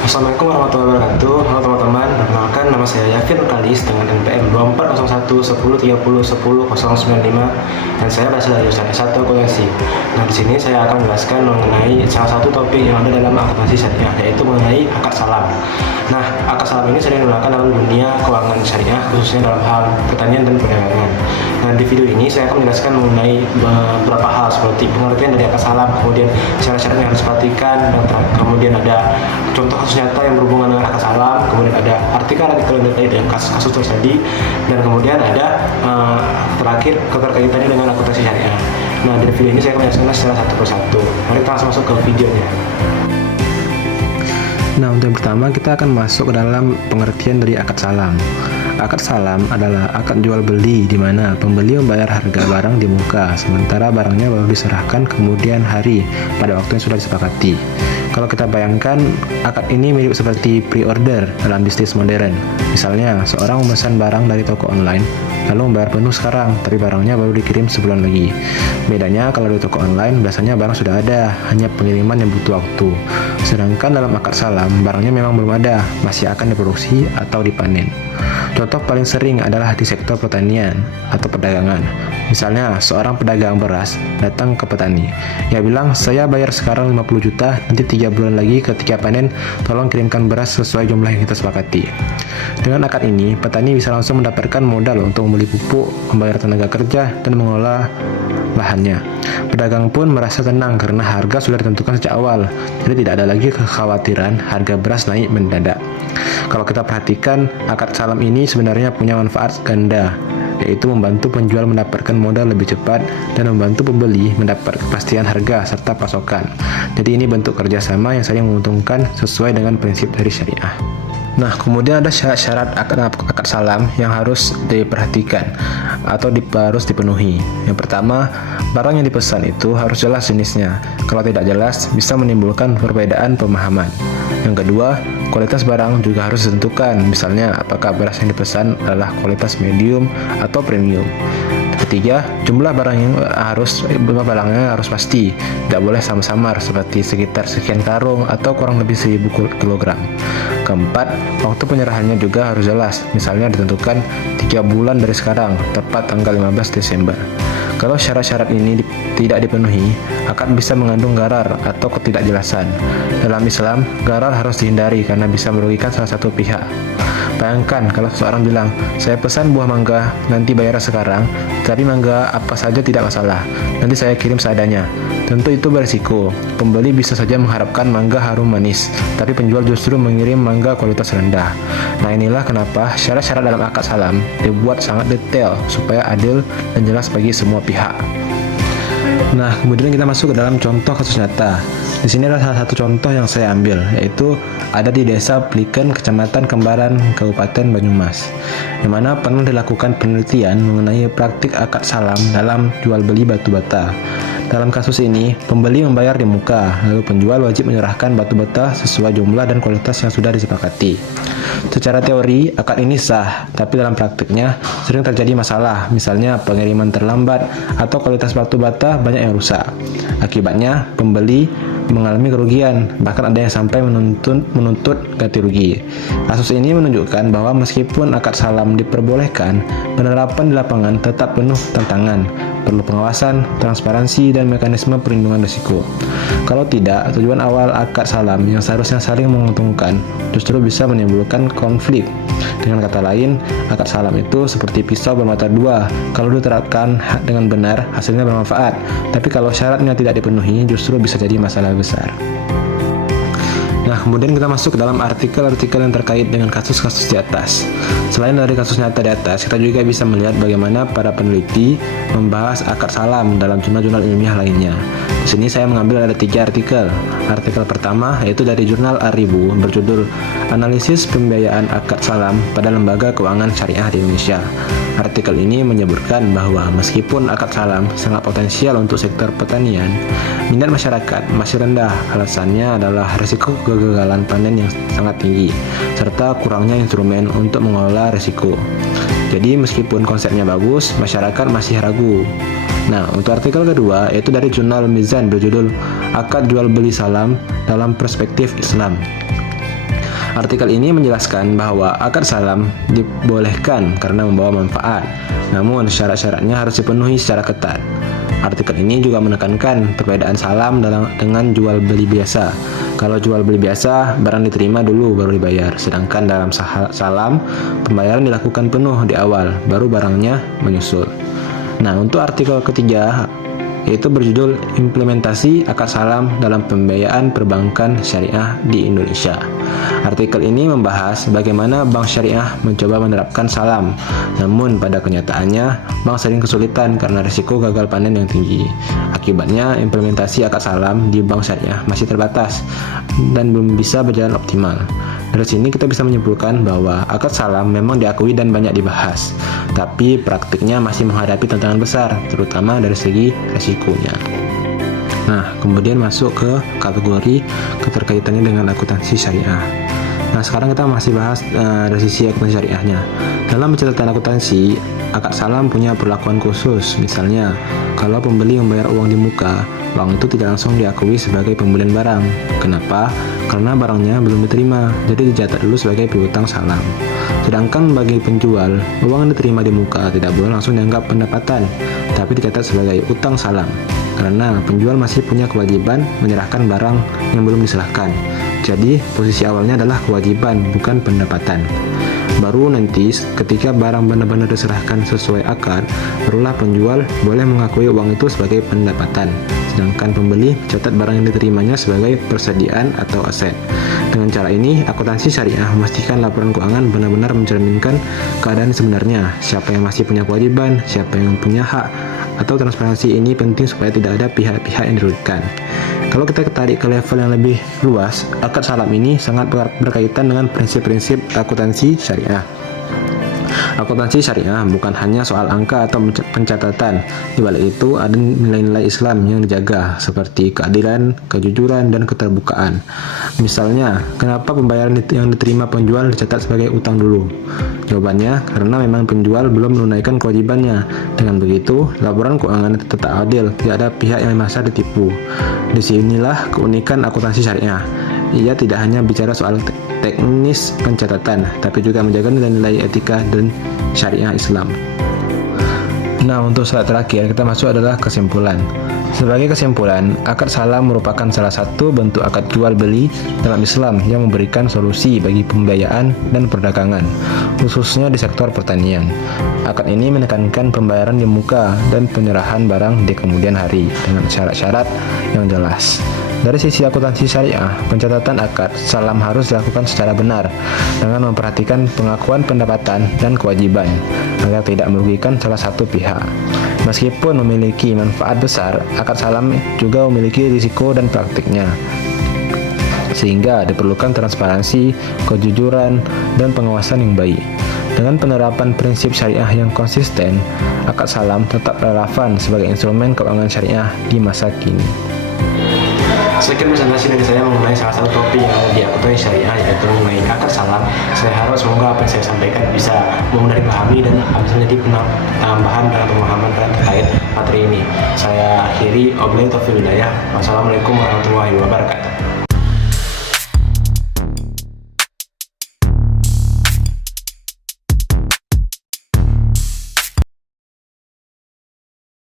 Assalamualaikum warahmatullahi wabarakatuh. Halo teman-teman, perkenalkan nama saya Yafin Kalis dengan NPM 240110301095 dan saya berasal dari jurusan S1 Akuntansi. Nah, di sini saya akan menjelaskan mengenai salah satu topik yang ada dalam akuntansi syariah, yaitu mengenai akad salam. Nah, akad salam ini sering digunakan dalam dunia keuangan syariah, khususnya dalam hal pertanian dan perdagangan. Nah, di video ini saya akan menjelaskan mengenai beberapa hal seperti pengertian dari akad salam, kemudian syarat-syarat yang harus diperhatikan, dan kemudian ada contoh kasus nyata yang berhubungan dengan akad salam, kemudian ada artikel-artikel yang terkait dengan kasus terjadi, dan kemudian ada terakhir keterkaitannya dengan akuntansi syariah. Nah, dari video ini saya akan menjelaskan secara satu persatu. Mari kita langsung masuk ke videonya. Nah, untuk yang pertama kita akan masuk ke dalam pengertian dari akad salam. Akad salam adalah akad jual beli di mana pembeli membayar harga barang di muka, sementara barangnya baru diserahkan kemudian hari pada waktu yang sudah disepakati. Kalau kita bayangkan, akad ini mirip seperti pre-order dalam bisnis modern. Misalnya, seorang memesan barang dari toko online, lalu membayar penuh sekarang, tapi barangnya baru dikirim sebulan lagi. Bedanya kalau di toko online, biasanya barang sudah ada, hanya pengiriman yang butuh waktu. Sedangkan dalam akad salam, barangnya memang belum ada, masih akan diproduksi atau dipanen. Contoh paling sering adalah di sektor pertanian atau perdagangan. Misalnya, seorang pedagang beras datang ke petani. Ia bilang, saya bayar sekarang 50 juta, nanti 3 bulan lagi ketika panen, tolong kirimkan beras sesuai jumlah yang kita sepakati. Dengan akad ini, petani bisa langsung mendapatkan modal untuk membeli pupuk, membayar tenaga kerja, dan mengolah lahannya. Pedagang pun merasa tenang karena harga sudah ditentukan sejak awal, jadi tidak ada lagi kekhawatiran harga beras naik mendadak. Kalau kita perhatikan, akad salam ini sebenarnya punya manfaat ganda, yaitu membantu penjual mendapatkan modal lebih cepat dan membantu pembeli mendapat kepastian harga serta pasokan. Jadi ini bentuk kerjasama yang saling menguntungkan sesuai dengan prinsip dari syariah. Nah, kemudian ada syarat-syarat akad salam yang harus diperhatikan atau harus dipenuhi. Yang pertama, barang yang dipesan itu harus jelas jenisnya. Kalau tidak jelas, bisa menimbulkan perbedaan pemahaman. Yang kedua, kualitas barang juga harus ditentukan. Misalnya, apakah beras yang dipesan adalah kualitas medium atau premium. Ketiga, jumlah barangnya harus pasti, tidak boleh samar-samar seperti sekitar sekian karung atau kurang lebih 1000 kg. Keempat, waktu penyerahannya juga harus jelas, misalnya ditentukan 3 bulan dari sekarang, tepat tanggal 15 Desember. Kalau syarat-syarat ini tidak dipenuhi, akad bisa mengandung gharar atau ketidakjelasan. Dalam Islam, gharar harus dihindari karena bisa merugikan salah satu pihak. Bayangkan kalau seseorang bilang, saya pesan buah mangga, nanti bayar sekarang, tapi mangga apa saja tidak masalah, nanti saya kirim seadanya. Tentu itu berisiko. Pembeli bisa saja mengharapkan mangga harum manis, tapi penjual justru mengirim mangga kualitas rendah. Nah, inilah kenapa syarat-syarat dalam akad salam dibuat sangat detail supaya adil dan jelas bagi semua pihak. Nah, kemudian kita masuk ke dalam contoh kasus nyata. Di sini adalah salah satu contoh yang saya ambil, yaitu ada di Desa Pliken, Kecamatan Kembaran, Kabupaten Banyumas, di mana pernah dilakukan penelitian mengenai praktik akad salam dalam jual beli batu bata. Dalam kasus ini, pembeli membayar di muka, lalu penjual wajib menyerahkan batu bata sesuai jumlah dan kualitas yang sudah disepakati. Secara teori, akad ini sah, tapi dalam praktiknya sering terjadi masalah, misalnya pengiriman terlambat atau kualitas batu bata banyak yang rusak. Akibatnya, pembeli mengalami kerugian, bahkan ada yang sampai menuntut ganti rugi. Kasus ini menunjukkan bahwa meskipun akad salam diperbolehkan, penerapan di lapangan tetap penuh tantangan, perlu pengawasan, transparansi, dan mekanisme perlindungan risiko. Kalau tidak, tujuan awal akad salam yang seharusnya saling menguntungkan justru bisa menimbulkan konflik. Dengan kata lain, akad salam itu seperti pisau bermata dua. Kalau diterapkan dengan benar, hasilnya bermanfaat. Tapi kalau syaratnya tidak dipenuhi, justru bisa jadi masalah besar. Nah, kemudian kita masuk ke dalam artikel-artikel yang terkait dengan kasus-kasus di atas. Selain dari kasus nyata di atas, kita juga bisa melihat bagaimana para peneliti membahas akad salam dalam jurnal-jurnal ilmiah lainnya. Di sini saya mengambil ada 3 artikel. Artikel pertama yaitu dari jurnal Aribu berjudul Analisis Pembiayaan Akad Salam pada Lembaga Keuangan Syariah di Indonesia. Artikel ini menyebutkan bahwa meskipun akad salam sangat potensial untuk sektor pertanian, minat masyarakat masih rendah. Alasannya adalah risiko kegagalan panen yang sangat tinggi, serta kurangnya instrumen untuk mengelola risiko. Jadi meskipun konsepnya bagus, masyarakat masih ragu. Nah, untuk artikel kedua yaitu dari jurnal Mizan berjudul Akad Jual Beli Salam dalam Perspektif Islam. Artikel ini menjelaskan bahwa akad salam dibolehkan karena membawa manfaat, namun syarat-syaratnya harus dipenuhi secara ketat. Artikel ini juga menekankan perbedaan salam dengan jual beli biasa. Kalau jual beli biasa, barang diterima dulu baru dibayar, sedangkan dalam salam, pembayaran dilakukan penuh di awal, baru barangnya menyusul. Nah, untuk artikel ketiga, yaitu berjudul Implementasi Akad Salam dalam Pembiayaan Perbankan Syariah di Indonesia. Artikel ini membahas bagaimana bank syariah mencoba menerapkan salam, namun pada kenyataannya bank sering kesulitan karena risiko gagal panen yang tinggi. Akibatnya implementasi akad salam di bank syariah masih terbatas dan belum bisa berjalan optimal. Dari sini kita bisa menyimpulkan bahwa akad salam memang diakui dan banyak dibahas, tapi praktiknya masih menghadapi tantangan besar, terutama dari segi resikonya. Nah, kemudian masuk ke kategori keterkaitannya dengan akuntansi syariah. Nah, sekarang kita masih bahas dari sisi akuntansi syariahnya. Dalam pencatatan akuntansi, akad salam punya perlakuan khusus. Misalnya, kalau pembeli membayar uang di muka, uang itu tidak langsung diakui sebagai pembelian barang. Kenapa? Karena barangnya belum diterima, jadi dicatat dulu sebagai piutang salam. Sedangkan bagi penjual, uang yang diterima di muka tidak boleh langsung dianggap pendapatan, tapi dicatat sebagai utang salam. Karena penjual masih punya kewajiban menyerahkan barang yang belum diserahkan. Jadi, posisi awalnya adalah kewajiban, bukan pendapatan. Baru nanti ketika barang benar-benar diserahkan sesuai akad, barulah penjual boleh mengakui uang itu sebagai pendapatan. Sedangkan pembeli mencatat barang yang diterimanya sebagai persediaan atau aset. Dengan cara ini, akuntansi syariah memastikan laporan keuangan benar-benar mencerminkan keadaan sebenarnya, siapa yang masih punya kewajiban, siapa yang punya hak, atau transparansi ini penting supaya tidak ada pihak-pihak yang dirugikan. Kalau kita tarik ke level yang lebih luas, akad salam ini sangat berkaitan dengan prinsip-prinsip akuntansi syariah. Akuntansi syariah bukan hanya soal angka atau pencatatan. Di balik itu ada nilai-nilai Islam yang dijaga, seperti keadilan, kejujuran, dan keterbukaan. Misalnya, kenapa pembayaran yang diterima penjual dicatat sebagai utang dulu? Jawabannya, karena memang penjual belum menunaikan kewajibannya. Dengan begitu, laporan keuangan tetap adil, tidak ada pihak yang merasa ditipu. Disinilah keunikan akuntansi syariah. Ia tidak hanya bicara soal teknis pencatatan, tapi juga menjaga nilai-nilai etika dan syariah Islam. Nah, untuk slide terakhir kita masuk adalah kesimpulan. Sebagai kesimpulan, akad salam merupakan salah satu bentuk akad jual beli dalam Islam yang memberikan solusi bagi pembiayaan dan perdagangan, khususnya di sektor pertanian. Akad ini menekankan pembayaran di muka dan penyerahan barang di kemudian hari dengan syarat-syarat yang jelas. Dari sisi akuntansi syariah, pencatatan akad salam harus dilakukan secara benar dengan memperhatikan pengakuan pendapatan dan kewajiban agar tidak merugikan salah satu pihak. Meskipun memiliki manfaat besar, akad salam juga memiliki risiko dan praktiknya, sehingga diperlukan transparansi, kejujuran, dan pengawasan yang baik. Dengan penerapan prinsip syariah yang konsisten, akad salam tetap relevan sebagai instrumen keuangan syariah di masa kini. Sekian presentasi dari saya mengenai salah satu topik yang ada di akuntansi syariah, yaitu mengenai akad salam. Saya harap semoga apa yang saya sampaikan bisa memudahkan dipahami dan bisa menjadi penambahan dalam pemahaman terkait materi ini. Saya akhiri, wabillahi taufiq wal hidayah. Wassalamualaikum warahmatullahi wabarakatuh.